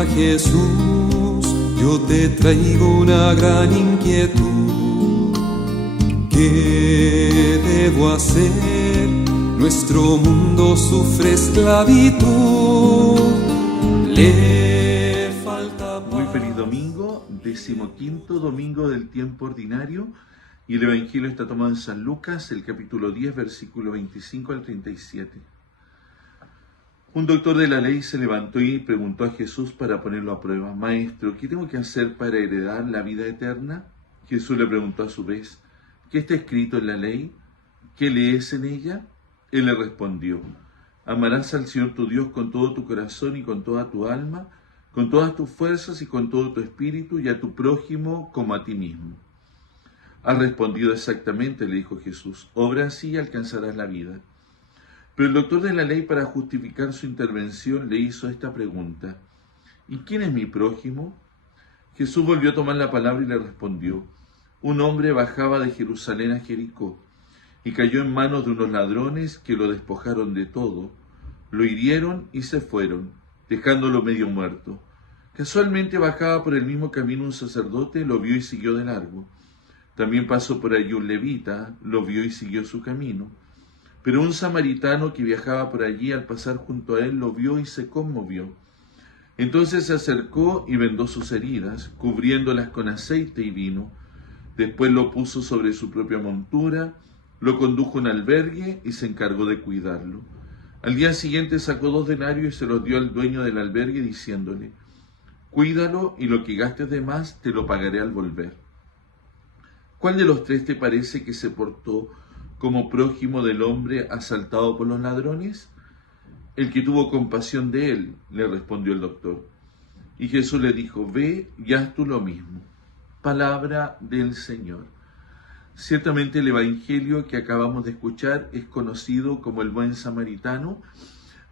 Mira Jesús, yo te traigo una gran inquietud. ¿Qué debo hacer? Nuestro mundo sufre esclavitud. Le falta paz. Muy feliz domingo, 15º domingo del tiempo ordinario, y el Evangelio está tomado en San Lucas, el capítulo 10, versículo 25 al 37. Un doctor de la ley se levantó y preguntó a Jesús para ponerlo a prueba: Maestro, ¿qué tengo que hacer para heredar la vida eterna? Jesús le preguntó a su vez: ¿qué está escrito en la ley? ¿Qué lees en ella? Él le respondió: amarás al Señor tu Dios con todo tu corazón y con toda tu alma, con todas tus fuerzas y con todo tu espíritu, y a tu prójimo como a ti mismo. Has respondido exactamente, le dijo Jesús. Obra así y alcanzarás la vida. Pero el doctor de la ley, para justificar su intervención, le hizo esta pregunta: ¿y quién es mi prójimo? Jesús volvió a tomar la palabra y le respondió: un hombre bajaba de Jerusalén a Jericó y cayó en manos de unos ladrones que lo despojaron de todo, lo hirieron y se fueron, dejándolo medio muerto. Casualmente bajaba por el mismo camino un sacerdote, lo vio y siguió de largo. También pasó por allí un levita, lo vio y siguió su camino. Pero un samaritano que viajaba por allí, al pasar junto a él, lo vio y se conmovió. Entonces se acercó y vendó sus heridas, cubriéndolas con aceite y vino. Después lo puso sobre su propia montura, lo condujo a un albergue y se encargó de cuidarlo. Al día siguiente sacó 2 denarios y se los dio al dueño del albergue, diciéndole: cuídalo y lo que gastes de más te lo pagaré al volver. ¿Cuál de los 3 te parece que se portó como prójimo del hombre asaltado por los ladrones? El que tuvo compasión de él, le respondió el doctor. Y Jesús le dijo: ve y haz tú lo mismo. Palabra del Señor. Ciertamente el Evangelio que acabamos de escuchar es conocido como el buen samaritano,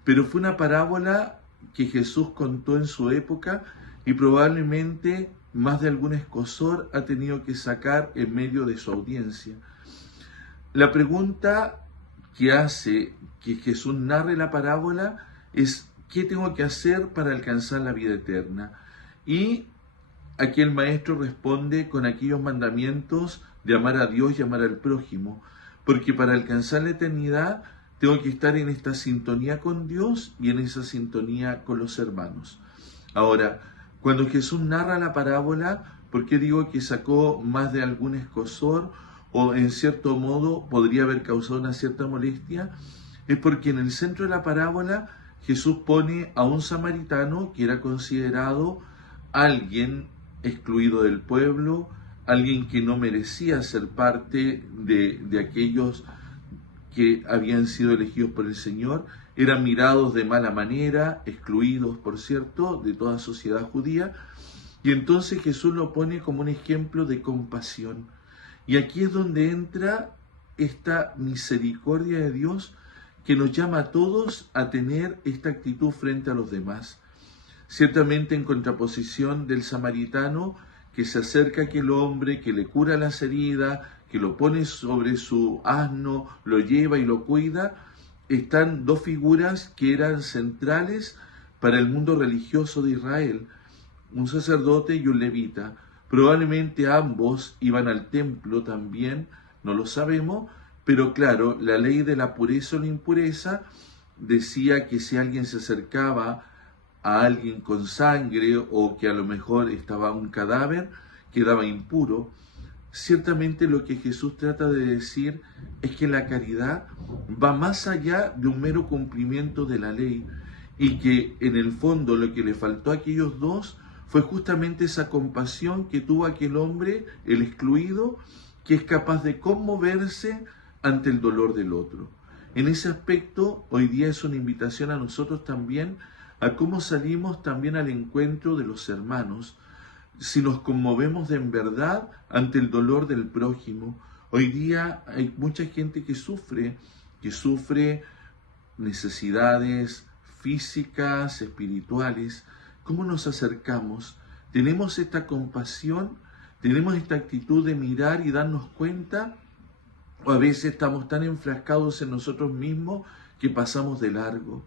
pero fue una parábola que Jesús contó en su época y probablemente más de algún escozor ha tenido que sacar en medio de su audiencia. La pregunta que hace que Jesús narre la parábola es: ¿qué tengo que hacer para alcanzar la vida eterna? Y aquí el maestro responde con aquellos mandamientos de amar a Dios y amar al prójimo, porque para alcanzar la eternidad tengo que estar en esta sintonía con Dios y en esa sintonía con los hermanos. Ahora, cuando Jesús narra la parábola, ¿por qué digo que sacó más de algún escozor o en cierto modo podría haber causado una cierta molestia? Es porque en el centro de la parábola Jesús pone a un samaritano que era considerado alguien excluido del pueblo, alguien que no merecía ser parte de aquellos que habían sido elegidos por el Señor, eran mirados de mala manera, excluidos, por cierto, de toda sociedad judía, y entonces Jesús lo pone como un ejemplo de compasión. Y aquí es donde entra esta misericordia de Dios que nos llama a todos a tener esta actitud frente a los demás. Ciertamente en contraposición del samaritano que se acerca a aquel hombre, que le cura las heridas, que lo pone sobre su asno, lo lleva y lo cuida, están 2 figuras que eran centrales para el mundo religioso de Israel, un sacerdote y un levita. Probablemente ambos iban al templo también, no lo sabemos, pero claro, la ley de la pureza o la impureza decía que si alguien se acercaba a alguien con sangre o que a lo mejor estaba un cadáver, quedaba impuro. Ciertamente lo que Jesús trata de decir es que la caridad va más allá de un mero cumplimiento de la ley y que en el fondo lo que le faltó a aquellos 2 fue justamente esa compasión que tuvo aquel hombre, el excluido, que es capaz de conmoverse ante el dolor del otro. En ese aspecto, hoy día es una invitación a nosotros también a cómo salimos también al encuentro de los hermanos, si nos conmovemos en verdad ante el dolor del prójimo. Hoy día hay mucha gente que sufre necesidades físicas, espirituales. ¿Cómo nos acercamos? ¿Tenemos esta compasión? ¿Tenemos esta actitud de mirar y darnos cuenta? ¿O a veces estamos tan enfrascados en nosotros mismos que pasamos de largo?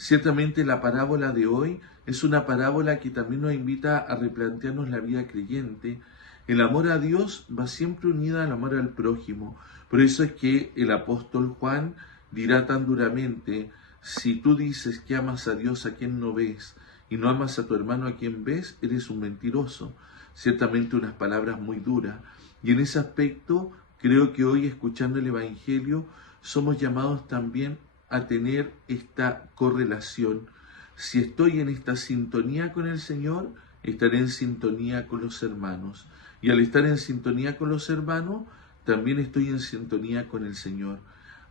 Ciertamente la parábola de hoy es una parábola que también nos invita a replantearnos la vida creyente. El amor a Dios va siempre unida al amor al prójimo. Por eso es que el apóstol Juan dirá tan duramente: si tú dices que amas a Dios a quien no ves y no amas a tu hermano a quien ves, eres un mentiroso. Ciertamente unas palabras muy duras. Y en ese aspecto creo que hoy, escuchando el Evangelio, somos llamados también a tener esta correlación. Si estoy en esta sintonía con el Señor, estaré en sintonía con los hermanos. Y al estar en sintonía con los hermanos, también estoy en sintonía con el Señor.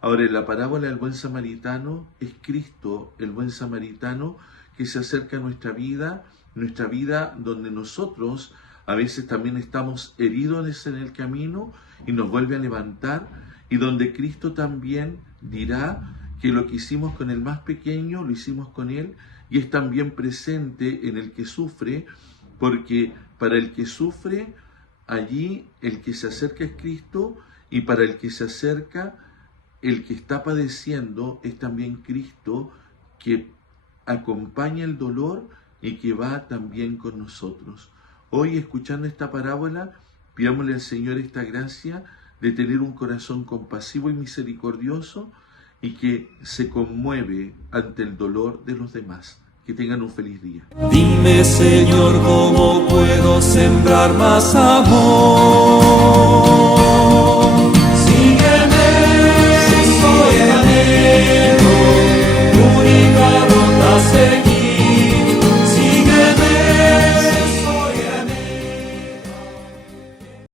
Ahora, en la parábola del buen samaritano, es Cristo, el buen samaritano, que se acerca a nuestra vida donde nosotros a veces también estamos heridos en el camino y nos vuelve a levantar, y donde Cristo también dirá que lo que hicimos con el más pequeño, lo hicimos con él, y es también presente en el que sufre, porque para el que sufre, allí el que se acerca es Cristo, y para el que se acerca, el que está padeciendo, es también Cristo, que acompaña el dolor y que va también con nosotros. Hoy, escuchando esta parábola, pidámosle al Señor esta gracia de tener un corazón compasivo y misericordioso, y que se conmueve ante el dolor de los demás. Que tengan un feliz día. Dime, Señor, ¿cómo puedo sembrar más amor?